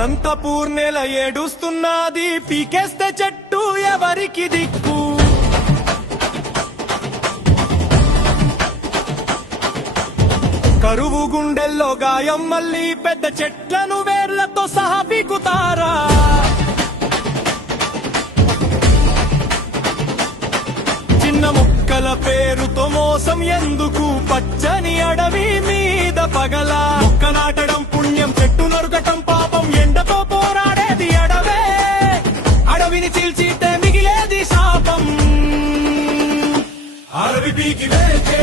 అనంతపూర్ నెల ఏడుస్తున్నది, పీకేస్తే చెట్టు ఎవరికి దిక్కు. కరువు గుండెల్లో గాయం మళ్ళీ పెద్ద చెట్లను వేర్లతో సహా పీకుతారా. చిన్న ముక్కల పేరుతో మోసం ఎందుకు, పచ్చని అడవి మీద పగల. మొక్క నాటడం పుణ్యం, చెట్టు నరుకటం పాపం, ఎండతో పోరాడేది అడవే. అడవిని చీల్చితే మిగిలేది శాపం. అడవి పీకి వేచే